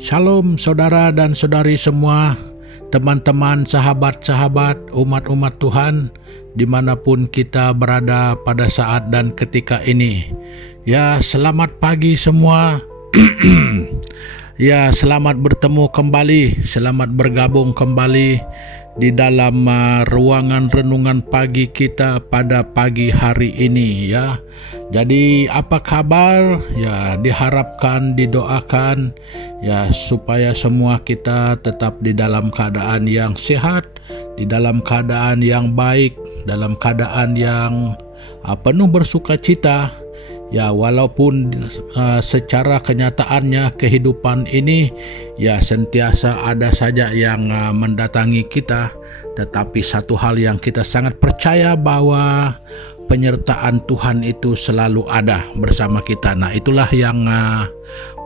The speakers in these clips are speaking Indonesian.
Shalom saudara dan saudari semua, teman-teman, sahabat-sahabat, umat-umat Tuhan, dimanapun kita berada pada saat dan ketika ini. Ya, selamat pagi semua. Ya, selamat bertemu kembali, selamat bergabung kembali di dalam ruangan renungan pagi kita pada pagi hari ini ya. Jadi apa kabar? Ya, diharapkan, didoakan ya supaya semua kita tetap di dalam keadaan yang sehat, di dalam keadaan yang baik, dalam keadaan yang penuh bersukacita. Ya, walaupun secara kenyataannya kehidupan ini ya sentiasa ada saja yang mendatangi kita, tetapi satu hal yang kita sangat percaya bahwa penyertaan Tuhan itu selalu ada bersama kita. Nah, itulah yang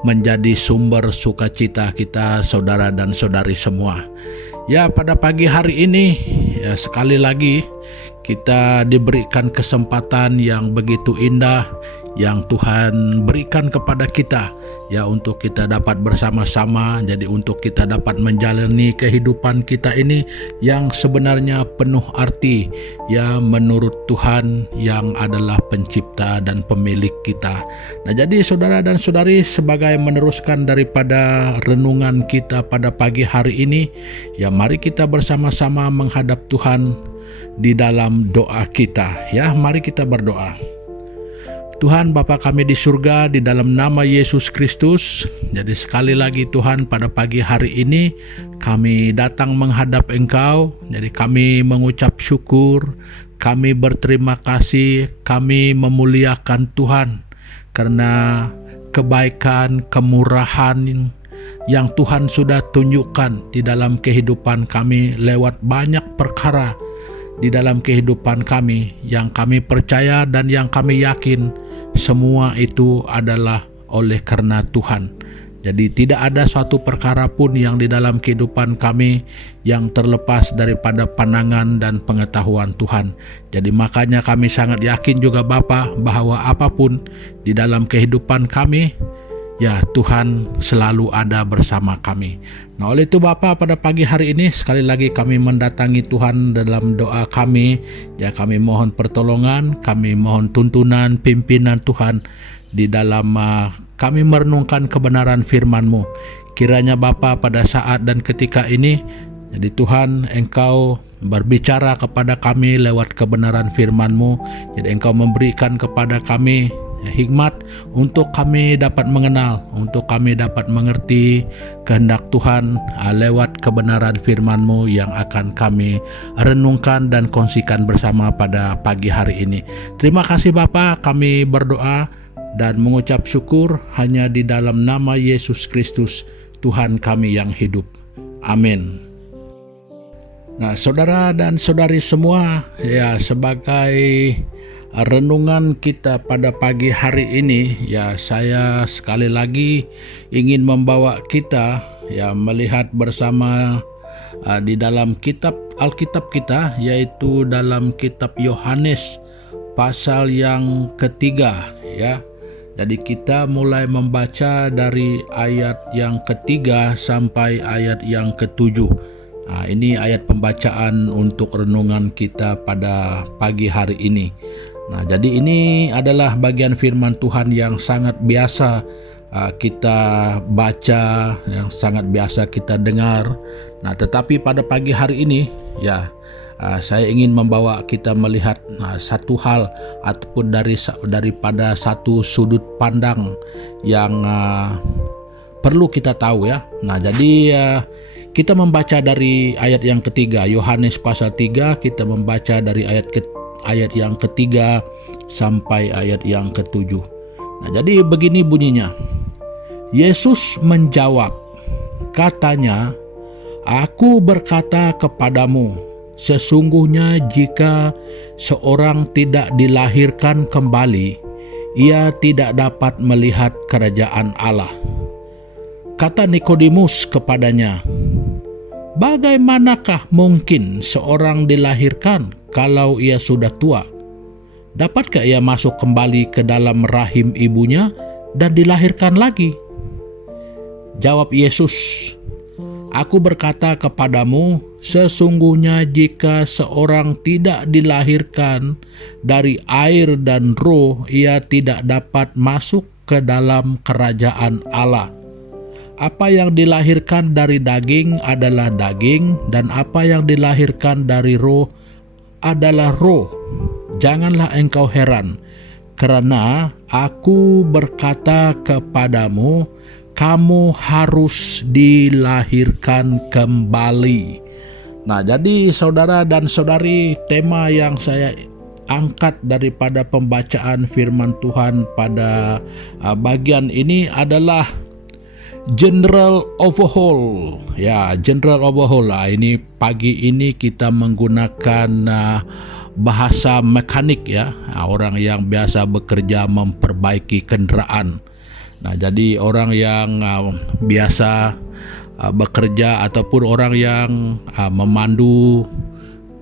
menjadi sumber sukacita kita, saudara dan saudari semua. Ya, pada pagi hari ini ya sekali lagi kita diberikan kesempatan yang begitu indah yang Tuhan berikan kepada kita ya untuk kita dapat bersama-sama, jadi untuk kita dapat menjalani kehidupan kita ini yang sebenarnya penuh arti ya menurut Tuhan yang adalah pencipta dan pemilik kita. Nah, jadi saudara dan saudari, sebagai meneruskan daripada renungan kita pada pagi hari ini, ya mari kita bersama-sama menghadap Tuhan di dalam doa kita ya. Mari kita berdoa. Tuhan Bapa kami di surga, di dalam nama Yesus Kristus, jadi sekali lagi Tuhan pada pagi hari ini kami datang menghadap Engkau, jadi kami mengucap syukur, kami berterima kasih, kami memuliakan Tuhan karena kebaikan, kemurahan yang Tuhan sudah tunjukkan di dalam kehidupan kami lewat banyak perkara di dalam kehidupan kami yang kami percaya dan yang kami yakin semua itu adalah oleh karena Tuhan. Jadi tidak ada suatu perkara pun yang di dalam kehidupan kami yang terlepas daripada pandangan dan pengetahuan Tuhan. Jadi makanya kami sangat yakin juga Bapa bahwa apapun di dalam kehidupan kami, ya Tuhan selalu ada bersama kami. Nah, oleh itu Bapa, pada pagi hari ini sekali lagi kami mendatangi Tuhan dalam doa kami. Ya, kami mohon pertolongan, kami mohon tuntunan, pimpinan Tuhan di dalam kami merenungkan kebenaran firman-Mu. Kiranya Bapa pada saat dan ketika ini, jadi Tuhan Engkau berbicara kepada kami lewat kebenaran firman-Mu. Jadi Engkau memberikan kepada kami hikmat untuk kami dapat mengenal, untuk kami dapat mengerti kehendak Tuhan lewat kebenaran firman-Mu yang akan kami renungkan dan kongsikan bersama pada pagi hari ini. Terima kasih Bapa, kami berdoa dan mengucap syukur hanya di dalam nama Yesus Kristus, Tuhan kami yang hidup. Amin. Nah, saudara dan saudari semua, ya sebagai renungan kita pada pagi hari ini, ya saya sekali lagi ingin membawa kita ya melihat bersama di dalam kitab Alkitab kita, yaitu dalam kitab Yohanes pasal yang ketiga ya. Jadi kita mulai membaca dari ayat yang ketiga sampai ayat yang ketujuh. Nah, ini ayat pembacaan untuk renungan kita pada pagi hari ini. Nah, jadi ini adalah bagian firman Tuhan yang sangat biasa kita baca, yang sangat biasa kita dengar. Nah, tetapi pada pagi hari ini ya saya ingin membawa kita melihat satu hal ataupun daripada satu sudut pandang yang perlu kita tahu ya. Nah, jadi kita membaca dari ayat yang ketiga, Yohanes pasal 3, kita membaca dari ayat yang ketiga sampai ayat yang ketujuh. Nah, jadi begini bunyinya. Yesus menjawab, katanya, "Aku berkata kepadamu, sesungguhnya jika seorang tidak dilahirkan kembali, ia tidak dapat melihat kerajaan Allah." Kata Nikodemus kepadanya, "Bagaimanakah mungkin seorang dilahirkan kalau ia sudah tua? Dapatkah ia masuk kembali ke dalam rahim ibunya dan dilahirkan lagi?" Jawab Yesus, "Aku berkata kepadamu, sesungguhnya jika seorang tidak dilahirkan dari air dan roh, ia tidak dapat masuk ke dalam kerajaan Allah. Apa yang dilahirkan dari daging adalah daging, dan apa yang dilahirkan dari roh adalah roh. Janganlah engkau heran, karena aku berkata kepadamu, kamu harus dilahirkan kembali." Nah, jadi saudara dan saudari, tema yang saya angkat daripada pembacaan firman Tuhan pada bagian ini adalah general overhaul. Ya, general overhaul. Ini pagi ini kita menggunakan bahasa mekanik ya, orang yang biasa bekerja memperbaiki kendaraan. Nah, jadi orang yang biasa bekerja ataupun orang yang memandu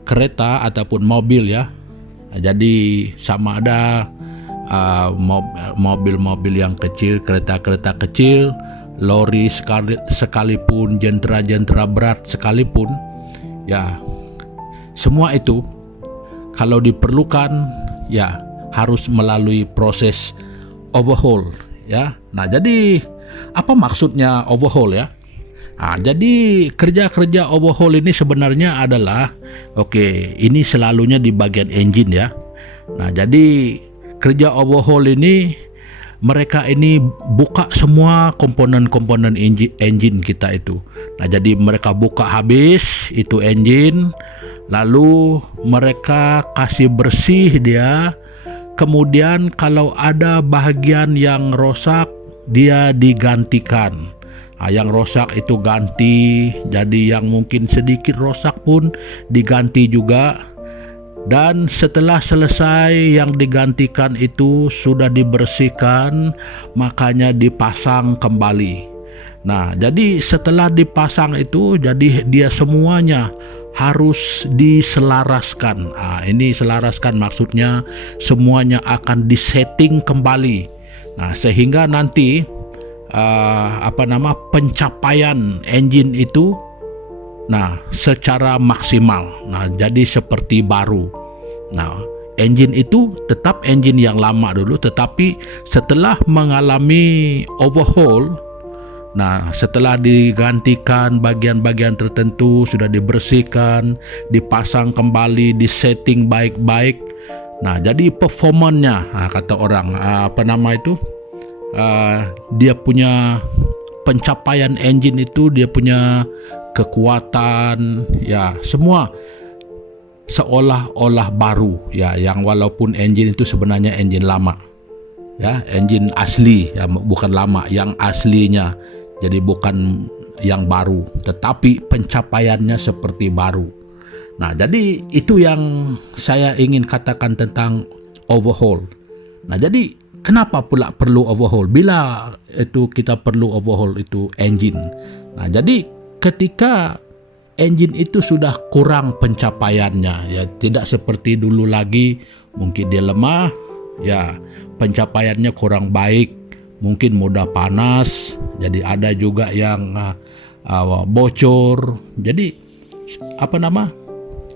kereta ataupun mobil ya. Nah, jadi sama ada mobil-mobil yang kecil, kereta-kereta kecil, lori sekalipun, jentera-jentera berat sekalipun, ya semua itu kalau diperlukan ya harus melalui proses overhaul ya. Nah, jadi apa maksudnya overhaul ya? Nah, jadi kerja-kerja overhaul ini sebenarnya adalah ini selalunya di bagian engine ya. Nah, jadi kerja overhaul ini mereka ini buka semua komponen-komponen engine kita itu. Nah, jadi mereka buka habis itu engine, lalu mereka kasih bersih dia. Kemudian kalau ada bahagian yang rosak, dia digantikan. Nah, yang rosak itu ganti, jadi yang mungkin sedikit rosak pun diganti juga. Dan setelah selesai yang digantikan itu sudah dibersihkan, makanya dipasang kembali. Nah, jadi setelah dipasang itu, jadi dia semuanya harus diselaraskan. Nah, ini selaraskan maksudnya semuanya akan disetting kembali. Nah, sehingga nanti pencapaian engine itu secara maksimal. Nah, jadi seperti baru. Nah, engine itu tetap engine yang lama dulu, tetapi setelah mengalami overhaul, nah setelah digantikan bagian-bagian tertentu, sudah dibersihkan, dipasang kembali, disetting baik-baik. Nah, jadi performanya, kata orang dia punya pencapaian engine itu, dia punya kekuatan ya, semua seolah-olah baru ya, yang walaupun engine itu sebenarnya engine lama ya, engine asli ya, bukan lama, yang aslinya. Jadi bukan yang baru, tetapi pencapaiannya seperti baru. Nah, jadi itu yang saya ingin katakan tentang overhaul. Nah, jadi kenapa pula perlu overhaul? Bila itu kita perlu overhaul itu engine. Nah, jadi ketika engine itu sudah kurang pencapaiannya ya, tidak seperti dulu lagi, mungkin dia lemah ya, pencapaiannya kurang baik, mungkin mudah panas, jadi ada juga yang bocor. Jadi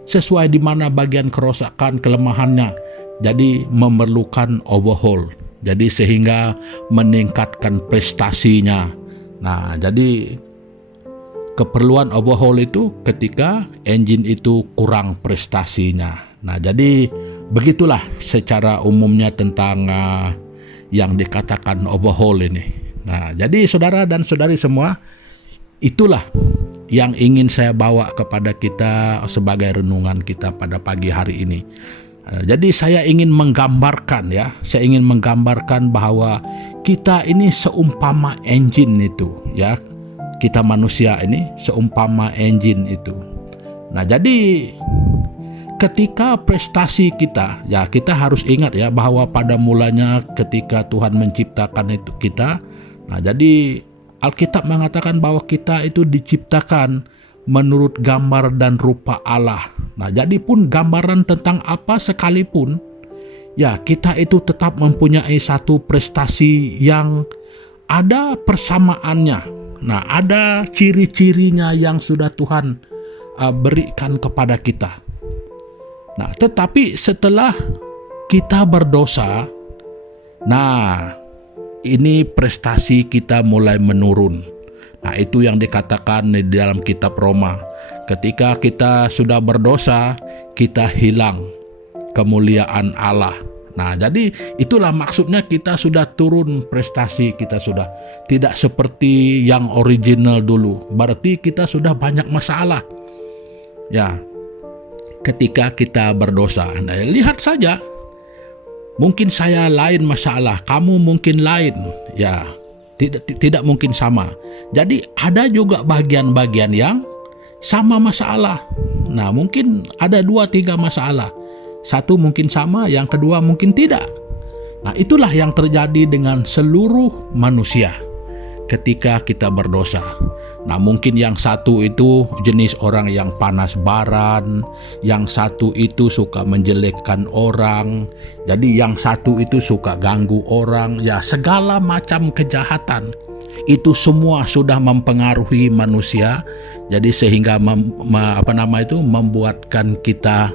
sesuai di mana bagian kerusakan, kelemahannya, jadi memerlukan overhaul. Jadi sehingga meningkatkan prestasinya. Nah, jadi keperluan overhaul itu ketika engine itu kurang prestasinya. Nah, jadi begitulah secara umumnya tentang yang dikatakan overhaul ini. Nah, jadi saudara dan saudari semua, itulah yang ingin saya bawa kepada kita sebagai renungan kita pada pagi hari ini. Jadi saya ingin menggambarkan ya, saya ingin menggambarkan bahwa kita ini seumpama engine itu ya. Kita manusia ini seumpama engine itu. Nah, jadi ketika prestasi kita, ya kita harus ingat ya bahwa pada mulanya ketika Tuhan menciptakan itu kita, nah jadi Alkitab mengatakan bahwa kita itu diciptakan menurut gambar dan rupa Allah. Nah, jadi pun gambaran tentang apa sekalipun, ya kita itu tetap mempunyai satu prestasi yang ada persamaannya. Nah, ada ciri-cirinya yang sudah Tuhan berikan kepada kita. Nah, tetapi setelah kita berdosa, nah ini prestasi kita mulai menurun. Nah, itu yang dikatakan di dalam kitab Roma. Ketika kita sudah berdosa, kita hilang kemuliaan Allah. Nah, jadi itulah maksudnya kita sudah turun prestasi, kita sudah tidak seperti yang original dulu. Berarti kita sudah banyak masalah. Ya, ketika kita berdosa. Nah, lihat saja. Mungkin saya lain masalah, kamu mungkin lain. Ya, tidak mungkin sama. Jadi ada juga bagian-bagian yang sama masalah. Nah, mungkin ada 2-3 masalah. Satu mungkin sama, yang kedua mungkin tidak. Nah, itulah yang terjadi dengan seluruh manusia ketika kita berdosa. Nah, mungkin yang satu itu jenis orang yang panas baran, yang satu itu suka menjelekkan orang, jadi yang satu itu suka ganggu orang, ya segala macam kejahatan. Itu semua sudah mempengaruhi manusia, jadi sehingga membuatkan kita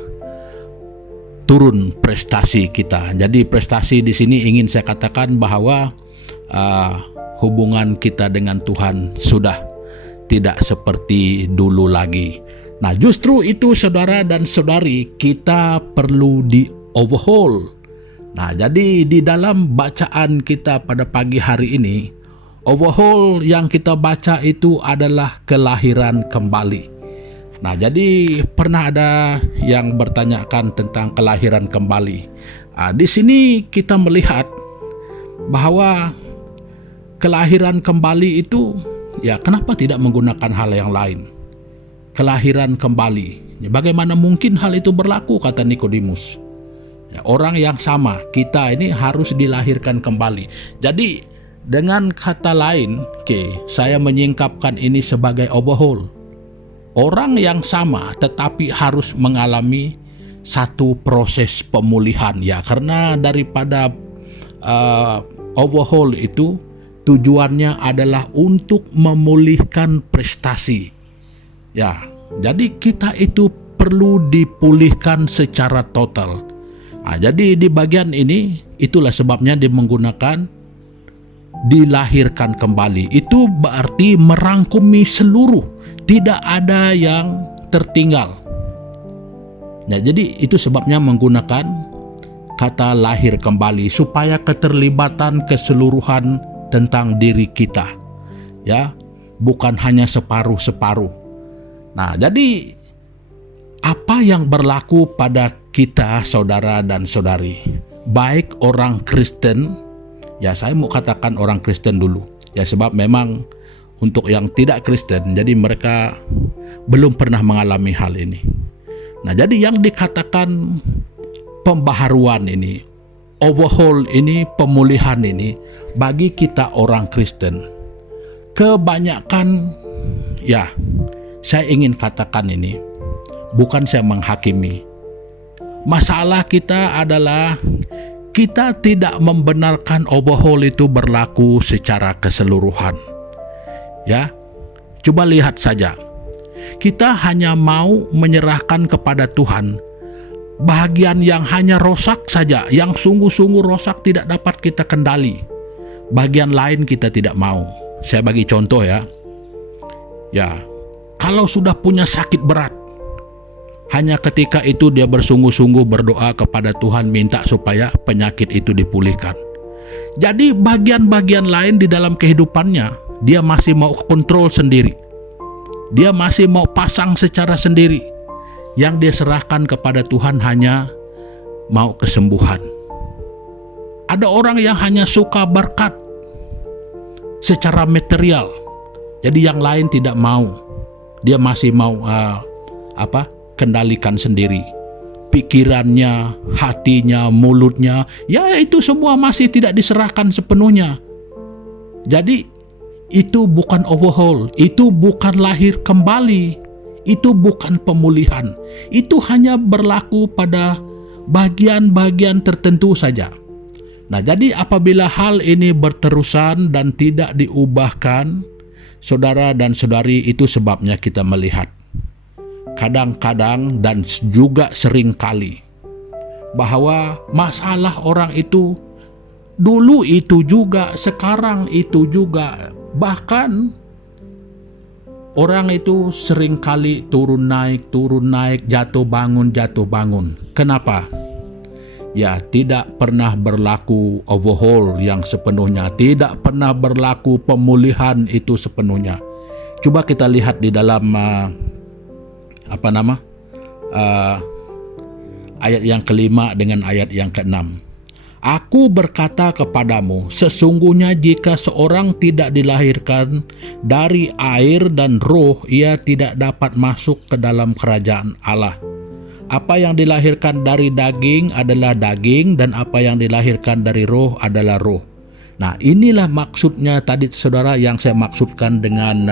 turun prestasi kita. Jadi prestasi di sini ingin saya katakan bahwa hubungan kita dengan Tuhan sudah tidak seperti dulu lagi. Nah, justru itu saudara dan saudari, kita perlu di overhaul. Nah, jadi di dalam bacaan kita pada pagi hari ini, overhaul yang kita baca itu adalah kelahiran kembali. Nah, jadi pernah ada yang bertanyakan tentang kelahiran kembali. Di sini kita melihat bahwa kelahiran kembali itu, ya kenapa tidak menggunakan hal yang lain? Kelahiran kembali. Bagaimana mungkin hal itu berlaku, kata Nikodemus. Ya, orang yang sama, kita ini harus dilahirkan kembali. Jadi dengan kata lain, saya menyingkapkan ini sebagai overhaul. Orang yang sama tetapi harus mengalami satu proses pemulihan, ya, karena daripada overhaul itu tujuannya adalah untuk memulihkan prestasi. Ya, jadi kita itu perlu dipulihkan secara total. Nah, jadi di bagian ini itulah sebabnya dia menggunakan dilahirkan kembali. Itu berarti merangkumi seluruh, tidak ada yang tertinggal. Nah, jadi itu sebabnya menggunakan kata lahir kembali supaya keterlibatan keseluruhan tentang diri kita, ya, bukan hanya separuh-separuh. Nah, jadi apa yang berlaku pada kita, saudara dan saudari, baik orang Kristen, ya saya mau katakan orang Kristen dulu, ya sebab memang untuk yang tidak Kristen, jadi mereka belum pernah mengalami hal ini. Nah, jadi yang dikatakan pembaharuan ini, overhaul ini, pemulihan ini, bagi kita orang Kristen, kebanyakan, ya saya ingin katakan ini, bukan saya menghakimi. Masalah kita adalah kita tidak membenarkan overhaul itu berlaku secara keseluruhan. Ya, coba lihat saja. Kita hanya mau menyerahkan kepada Tuhan bagian yang hanya rosak saja, yang sungguh-sungguh rosak tidak dapat kita kendali. Bagian lain kita tidak mau. Saya bagi contoh ya. Ya, kalau sudah punya sakit berat, hanya ketika itu dia bersungguh-sungguh berdoa kepada Tuhan minta supaya penyakit itu dipulihkan. Jadi bagian-bagian lain di dalam kehidupannya dia masih mau kontrol sendiri. Dia masih mau pasang secara sendiri. Yang dia serahkan kepada Tuhan hanya mau kesembuhan. Ada orang yang hanya suka berkat secara material. Jadi yang lain tidak mau. Dia masih mau kendalikan sendiri. Pikirannya, hatinya, mulutnya, ya itu semua masih tidak diserahkan sepenuhnya. Jadi itu bukan overhaul, itu bukan lahir kembali, itu bukan pemulihan. Itu hanya berlaku pada bagian-bagian tertentu saja. Nah, jadi apabila hal ini berterusan dan tidak diubahkan, saudara dan saudari, itu sebabnya kita melihat kadang-kadang dan juga sering kali bahwa masalah orang itu dulu itu juga, sekarang itu juga, bahkan orang itu sering kali turun naik, jatuh bangun. Kenapa? Ya, tidak pernah berlaku overhaul yang sepenuhnya, tidak pernah berlaku pemulihan itu sepenuhnya. Coba kita lihat di dalam ayat yang kelima dengan ayat yang keenam. Aku berkata kepadamu, sesungguhnya jika seorang tidak dilahirkan dari air dan roh, ia tidak dapat masuk ke dalam kerajaan Allah. Apa yang dilahirkan dari daging adalah daging, dan apa yang dilahirkan dari roh adalah roh. Nah, inilah maksudnya tadi saudara yang saya maksudkan dengan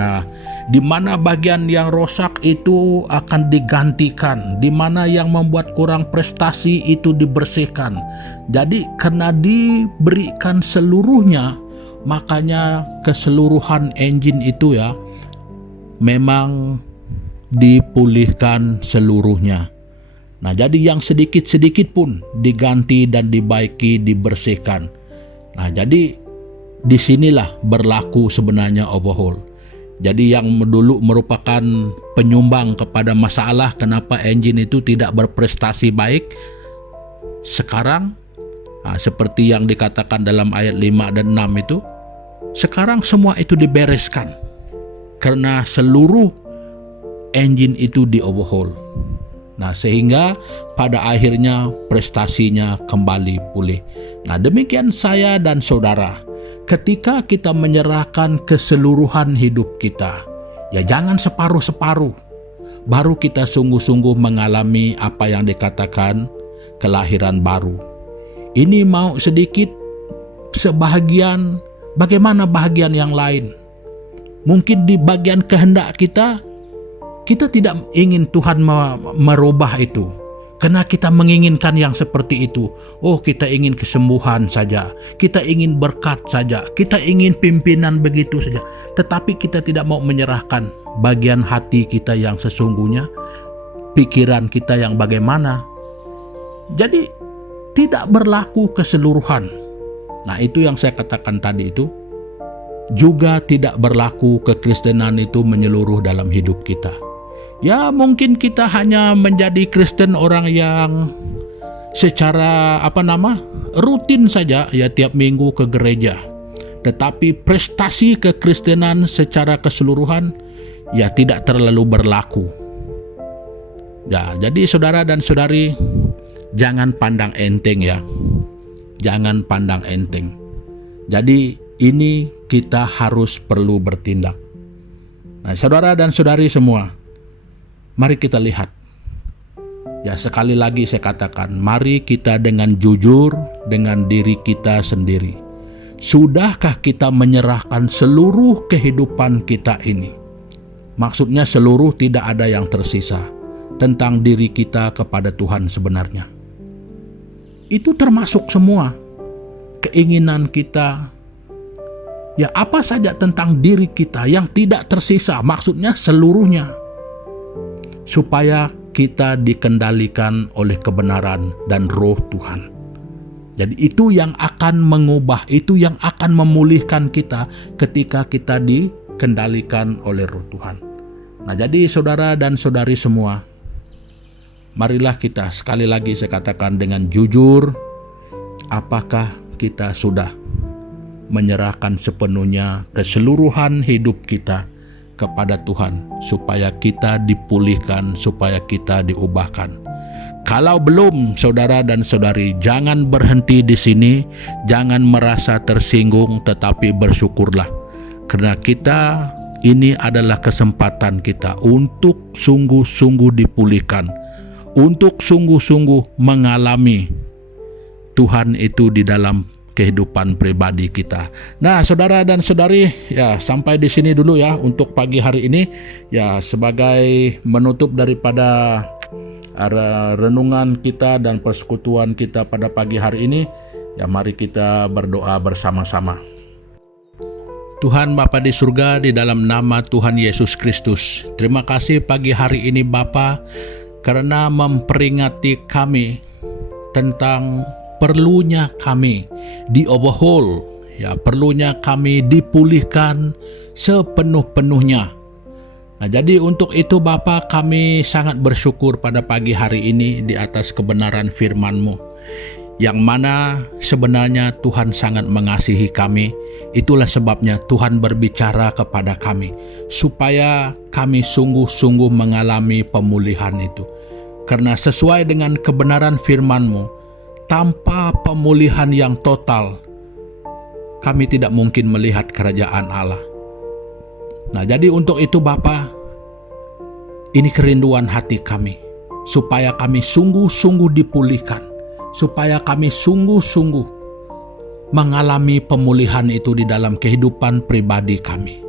di mana bagian yang rosak itu akan digantikan, di mana yang membuat kurang prestasi itu dibersihkan. Jadi karena diberikan seluruhnya, makanya keseluruhan engine itu ya memang dipulihkan seluruhnya. Nah, jadi yang sedikit-sedikit pun diganti dan dibaiki, dibersihkan. Nah, jadi disinilah berlaku sebenarnya overhaul. Jadi yang dulu merupakan penyumbang kepada masalah kenapa engine itu tidak berprestasi baik, sekarang seperti yang dikatakan dalam ayat 5 dan 6 itu, sekarang semua itu dibereskan karena seluruh engine itu di overhaul. Nah, sehingga pada akhirnya prestasinya kembali pulih. Nah, demikian saya dan saudara, ketika kita menyerahkan keseluruhan hidup kita, ya jangan separuh-separuh, baru kita sungguh-sungguh mengalami apa yang dikatakan kelahiran baru. Ini mau sedikit sebahagian, bagaimana bahagian yang lain? Mungkin di bagian kehendak kita tidak ingin Tuhan merubah itu, karena kita menginginkan yang seperti itu. Oh, kita ingin kesembuhan saja, kita ingin berkat saja, kita ingin pimpinan begitu saja. Tetapi kita tidak mau menyerahkan bagian hati kita yang sesungguhnya, pikiran kita yang bagaimana. Jadi tidak berlaku keseluruhan. Nah, itu yang saya katakan tadi itu. Juga tidak berlaku kekristenan itu menyeluruh dalam hidup kita. Ya, mungkin kita hanya menjadi Kristen orang yang secara rutin saja, ya tiap minggu ke gereja. Tetapi prestasi kekristenan secara keseluruhan ya tidak terlalu berlaku. Ya, jadi saudara dan saudari, jangan pandang enteng ya. Jangan pandang enteng. Jadi ini kita harus perlu bertindak. Nah, saudara dan saudari semua, mari kita lihat. Ya, sekali lagi saya katakan, mari kita dengan jujur dengan diri kita sendiri. Sudahkah kita menyerahkan seluruh kehidupan kita ini? Maksudnya seluruh, tidak ada yang tersisa tentang diri kita kepada Tuhan sebenarnya. Itu termasuk semua keinginan kita. Ya, apa saja tentang diri kita yang tidak tersisa, maksudnya seluruhnya. Supaya kita dikendalikan oleh kebenaran dan roh Tuhan. Jadi itu yang akan mengubah, itu yang akan memulihkan kita ketika kita dikendalikan oleh roh Tuhan. Nah, jadi saudara dan saudari semua, marilah kita sekali lagi saya katakan dengan jujur, apakah kita sudah menyerahkan sepenuhnya keseluruhan hidup kita kepada Tuhan, supaya kita dipulihkan, supaya kita diubahkan. Kalau belum, saudara dan saudari, jangan berhenti di sini, jangan merasa tersinggung, tetapi bersyukurlah. Karena kita, ini adalah kesempatan kita untuk sungguh-sungguh dipulihkan, untuk sungguh-sungguh mengalami Tuhan itu di dalam kehidupan pribadi kita. Nah, saudara dan saudari, ya sampai di sini dulu ya untuk pagi hari ini. Ya, sebagai menutup daripada renungan kita dan persekutuan kita pada pagi hari ini, ya mari kita berdoa bersama-sama. Tuhan Bapa di surga, di dalam nama Tuhan Yesus Kristus, terima kasih pagi hari ini Bapa, karena memperingati kami tentang perlunya kami di overhaul, ya, perlunya kami dipulihkan sepenuh-penuhnya. Nah, jadi untuk itu Bapa, kami sangat bersyukur pada pagi hari ini di atas kebenaran firman-Mu, yang mana sebenarnya Tuhan sangat mengasihi kami. Itulah sebabnya Tuhan berbicara kepada kami, supaya kami sungguh-sungguh mengalami pemulihan itu. Karena sesuai dengan kebenaran firman-Mu, tanpa pemulihan yang total, kami tidak mungkin melihat kerajaan Allah. Nah, jadi untuk itu Bapa, ini kerinduan hati kami, supaya kami sungguh-sungguh dipulihkan, supaya kami sungguh-sungguh mengalami pemulihan itu di dalam kehidupan pribadi kami.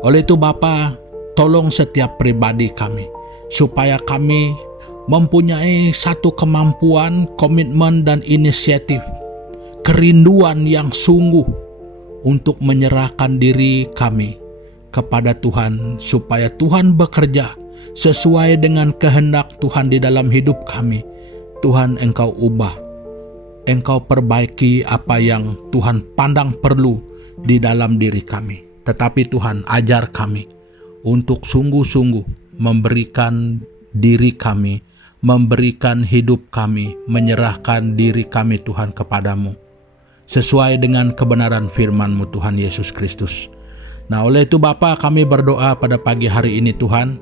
Oleh itu Bapa, tolong setiap pribadi kami, supaya kami mempunyai satu kemampuan, komitmen dan inisiatif, kerinduan yang sungguh untuk menyerahkan diri kami kepada Tuhan, supaya Tuhan bekerja sesuai dengan kehendak Tuhan di dalam hidup kami. Tuhan, Engkau ubah, Engkau perbaiki apa yang Tuhan pandang perlu di dalam diri kami. Tetapi Tuhan, ajar kami untuk sungguh-sungguh memberikan diri kami, memberikan hidup kami, menyerahkan diri kami Tuhan kepadamu, sesuai dengan kebenaran firman-Mu Tuhan Yesus Kristus. Nah, oleh itu Bapa, kami berdoa pada pagi hari ini Tuhan,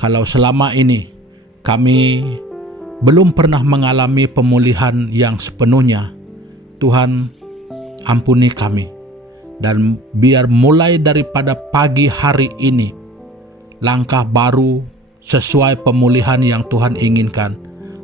kalau selama ini kami belum pernah mengalami pemulihan yang sepenuhnya, Tuhan ampuni kami. Dan biar mulai daripada pagi hari ini, langkah baru sesuai pemulihan yang Tuhan inginkan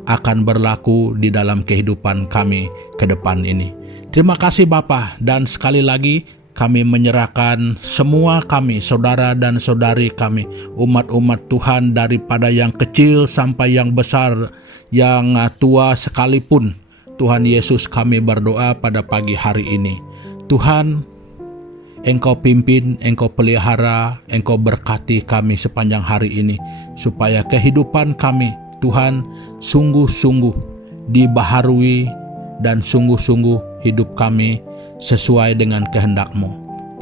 akan berlaku di dalam kehidupan kami ke depan ini. Terima kasih Bapa, dan sekali lagi kami menyerahkan semua kami, saudara dan saudari kami, umat-umat Tuhan, daripada yang kecil sampai yang besar, yang tua sekalipun. Tuhan Yesus, kami berdoa pada pagi hari ini, Tuhan, Engkau pimpin, Engkau pelihara, Engkau berkati kami sepanjang hari ini, supaya kehidupan kami, Tuhan, sungguh-sungguh dibaharui, dan sungguh-sungguh hidup kami sesuai dengan kehendak-Mu.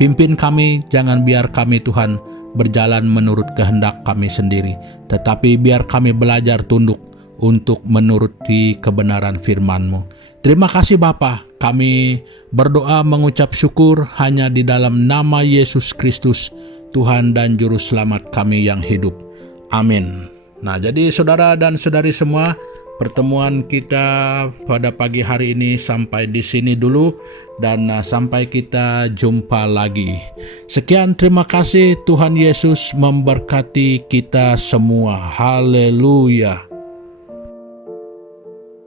Pimpin kami, jangan biar kami Tuhan berjalan menurut kehendak kami sendiri, tetapi biar kami belajar tunduk untuk menuruti kebenaran firman-Mu. Terima kasih Bapa, kami berdoa mengucap syukur hanya di dalam nama Yesus Kristus, Tuhan dan Juru Selamat kami yang hidup. Amin. Nah, jadi saudara dan saudari semua, pertemuan kita pada pagi hari ini sampai di sini dulu, dan sampai kita jumpa lagi. Sekian, terima kasih. Tuhan Yesus memberkati kita semua. Haleluya.